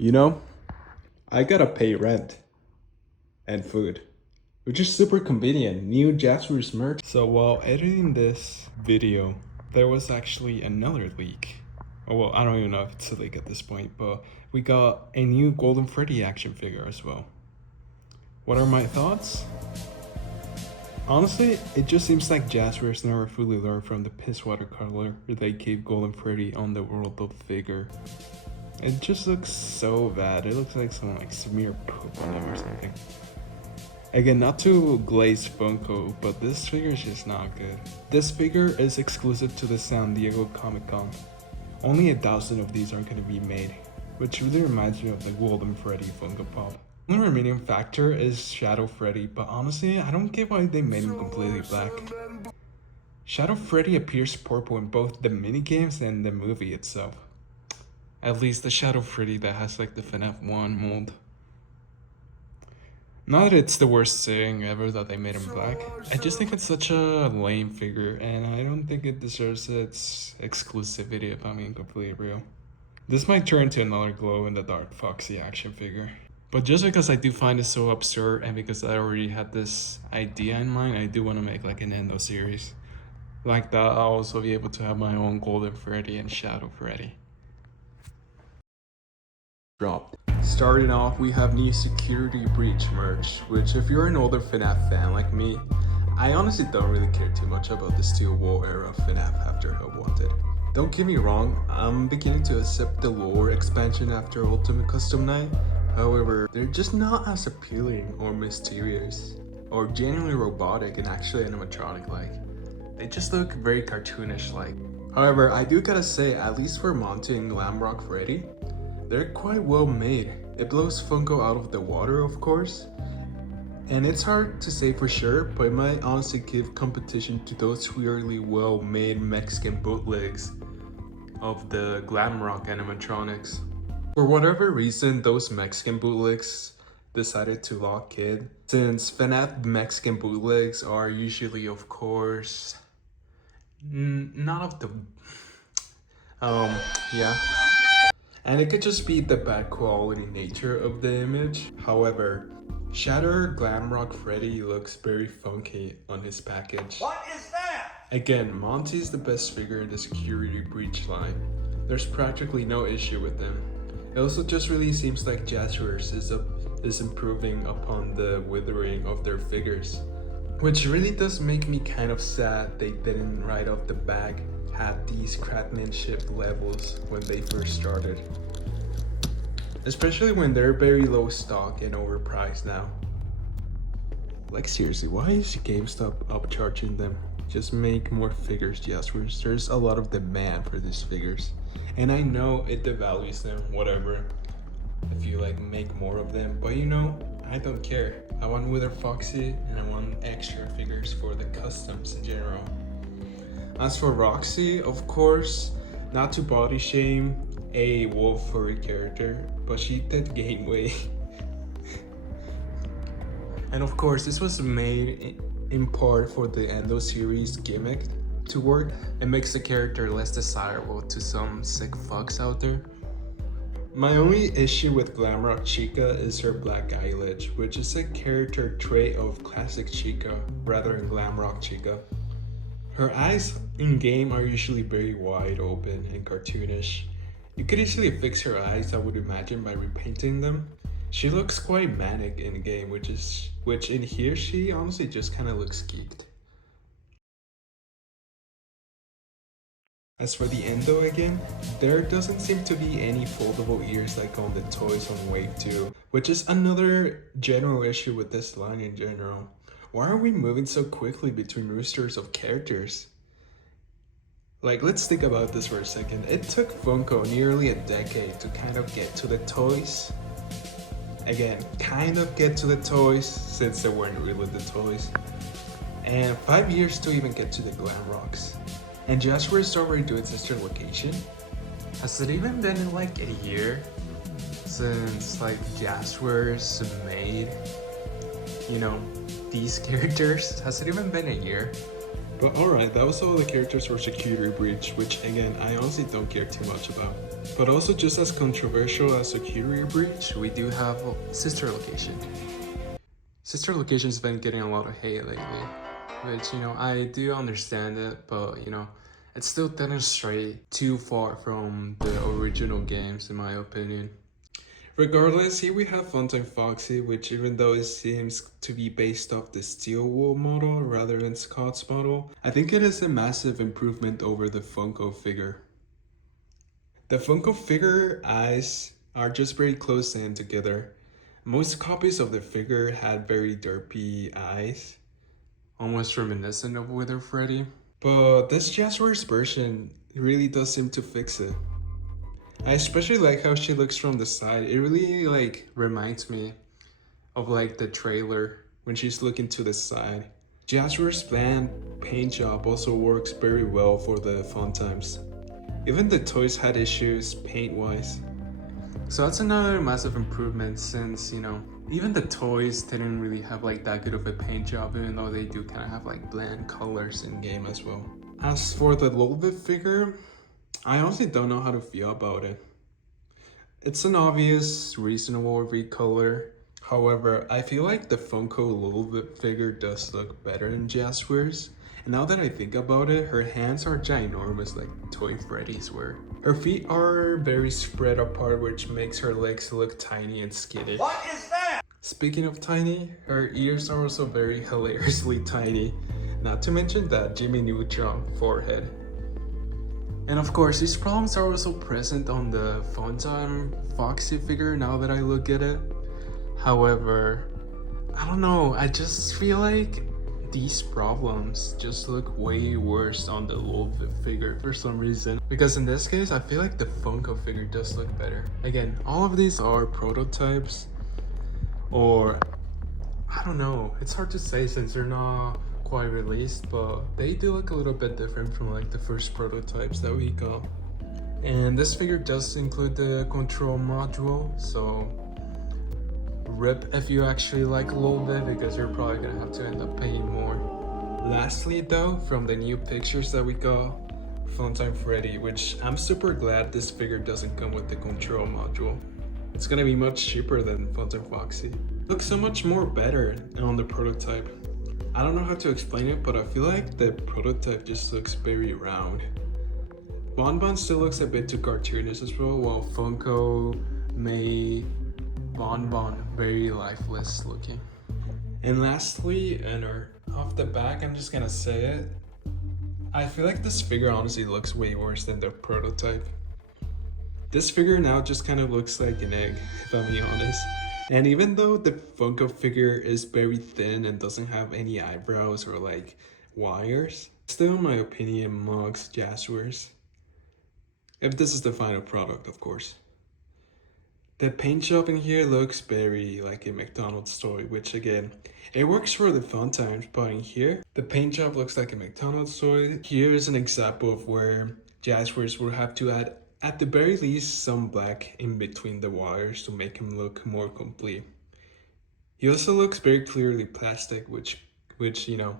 You know, I gotta pay rent and food, which is super convenient. New Jazzwares merch. So while editing this video, there was actually another leak. Oh, well, I don't even know if it's a leak at this point, but we got a new Golden Freddy action figure as well. What are my thoughts? Honestly, it just seems like Jazzwares never fully learned from the piss watercolor they gave Golden Freddy on the World of Figure. It just looks so bad. It looks like someone like smeared poop on him or something. Again, not to glaze Funko, but this figure is just not good. This figure is exclusive to the San Diego Comic-Con. Only 1,000 of these are going to be made, which really reminds me of the Golden Freddy Funko Pop. The only remaining factor is Shadow Freddy, but honestly, I don't get why they made him completely black. Shadow Freddy appears purple in both the minigames and the movie itself. At least the Shadow Freddy that has like the FNaF 1 mold. Not that it's the worst thing ever that they made him black. I just think it's such a lame figure and I don't think it deserves its exclusivity if I'm being completely real. This might turn into another glow-in-the-dark Foxy action figure. But just because I do find it so absurd and because I already had this idea in mind, I do want to make like an Endo series. Like that, I'll also be able to have my own Golden Freddy and Shadow Freddy. Dropped. Starting off, we have new Security Breach merch, which if you're an older FNaF fan like me, I honestly don't really care too much about the Steel Wool era of FNaF after Help Wanted. Don't get me wrong, I'm beginning to accept the lore expansion after Ultimate Custom Night. However, they're just not as appealing or mysterious or genuinely robotic and actually animatronic-like. They just look very cartoonish-like. However, I do gotta say, at least for Monty and Glamrock Freddy, they're quite well made. It blows Funko out of the water, of course. And it's hard to say for sure, but it might honestly give competition to those weirdly well-made Mexican bootlegs of the Glamrock animatronics. For whatever reason, those Mexican bootlegs decided to lock in, since FNaF Mexican bootlegs are usually, of course, not of the... yeah. And it could just be the bad quality nature of the image. However, Shatter Glamrock Freddy looks very funky on his package. What is that? Again, Monty's the best figure in the Security Breach line. There's practically no issue with them. It also just really seems like Jazzwares is improving upon the withering of their figures. Which really does make me kind of sad they didn't right off the bat had these craftsmanship levels when they first started. Especially when they're very low stock and overpriced now. Like seriously, why is GameStop upcharging them? Just make more figures, Jazzwares. There's a lot of demand for these figures. And I know it devalues them, whatever, if you like make more of them, but you know, I don't care. I want Wither Foxy and I want extra figures for the customs in general. As for Roxy, of course, not to body shame a wolf furry character, but she did gain weight. And of course, this was made in part for the Endo series gimmick to work. It makes the character less desirable to some sick fucks out there. My only issue with Glamrock Chica is her black eyelid, which is a character trait of classic Chica rather than Glamrock Chica. Her eyes in game are usually very wide open and cartoonish. You could easily fix her eyes, I would imagine, by repainting them. She looks quite manic in game, which in here she honestly just kind of looks geeked. As for the Endo again, there doesn't seem to be any foldable ears like on the toys on Wave 2, which is another general issue with this line in general. Why are we moving so quickly between roosters of characters? Like, let's think about this for a second. It took Funko nearly a decade to kind of get to the toys. Again, kind of get to the toys, since they weren't really the toys. And 5 years to even get to the Glamrocks. And Jazzware is already doing Sister Location. Has it even been like a year since like Jazzwares made, you know, these characters? Has it even been a year? But alright, that was all the characters for Security Breach, which again, I honestly don't care too much about. But also just as controversial as Security Breach, we do have Sister Location. Sister Location's been getting a lot of hate lately, which, you know, I do understand it, but, you know, it still didn't stray too far from the original games, in my opinion. Regardless, here we have Funtime Foxy, which even though it seems to be based off the Steel Wool model rather than Scott's model, I think it is a massive improvement over the Funko figure. The Funko figure eyes are just very close in together. Most copies of the figure had very derpy eyes, almost reminiscent of Wither Freddy. But this Jazzwares version really does seem to fix it. I especially like how she looks from the side. It really like reminds me of like the trailer when she's looking to the side. Jazzware's bland paint job also works very well for the fun times. Even the toys had issues paint-wise. So that's another massive improvement since, you know, even the toys didn't really have like that good of a paint job, even though they do kind of have like bland colors in game as well. As for the Lolbit figure, I honestly don't know how to feel about it. It's an obvious, reasonable recolor. However, I feel like the Funko Lolbit figure does look better in Jazzwares. And now that I think about it, her hands are ginormous like Toy Freddy's were. Her feet are very spread apart, which makes her legs look tiny and skittish. What is that? Speaking of tiny, her ears are also very hilariously tiny. Not to mention that Jimmy Neutron forehead. And of course, these problems are also present on the Funtime Foxy figure now that I look at it. However, I don't know, I just feel like these problems just look way worse on the Lolbit figure for some reason. Because in this case, I feel like the Funko figure does look better. Again, all of these are prototypes, or I don't know, it's hard to say since they're not quite released, but they do look a little bit different from like the first prototypes that we got. And this figure does include the control module, so rip if you actually like Lolbit, because you're probably gonna have to end up paying more. Lastly though, from the new pictures that we got, Funtime Freddy, which I'm super glad this figure doesn't come with the control module. It's gonna be much cheaper than Funtime Foxy. Looks so much more better on the prototype. I don't know how to explain it, but I feel like the prototype just looks very round. Bonbon still looks a bit too cartoonish as well, while Funko made Bonbon very lifeless looking. And lastly, and off the back, I'm just gonna say it, I feel like this figure honestly looks way worse than the prototype. This figure now just kind of looks like an egg, if I'm being honest. And even though the Funko figure is very thin and doesn't have any eyebrows or like wires, still in my opinion mocks Jazzwares. If this is the final product, of course. The paint job in here looks very like a McDonald's toy, which again, it works for the fun times, but in here, the paint job looks like a McDonald's toy. Here is an example of where Jazzwares will have to add at the very least some black in between the wires to make him look more complete. He also looks very clearly plastic, which you know,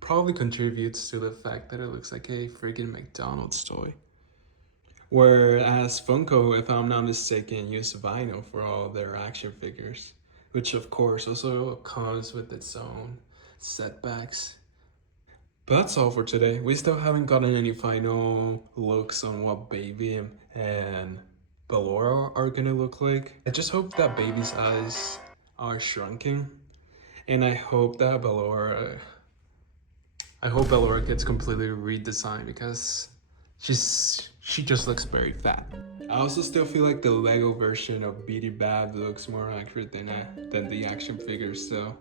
probably contributes to the fact that it looks like a freaking McDonald's toy. Whereas Funko, if I'm not mistaken, use vinyl for all their action figures, which of course also comes with its own setbacks. But that's all for today. We still haven't gotten any final looks on what Baby and Ballora are gonna look like. I just hope that Baby's eyes are shrunken, and I hope Ballora gets completely redesigned because she just looks very fat. I also still feel like the Lego version of Beady Bab looks more accurate than the action figures, so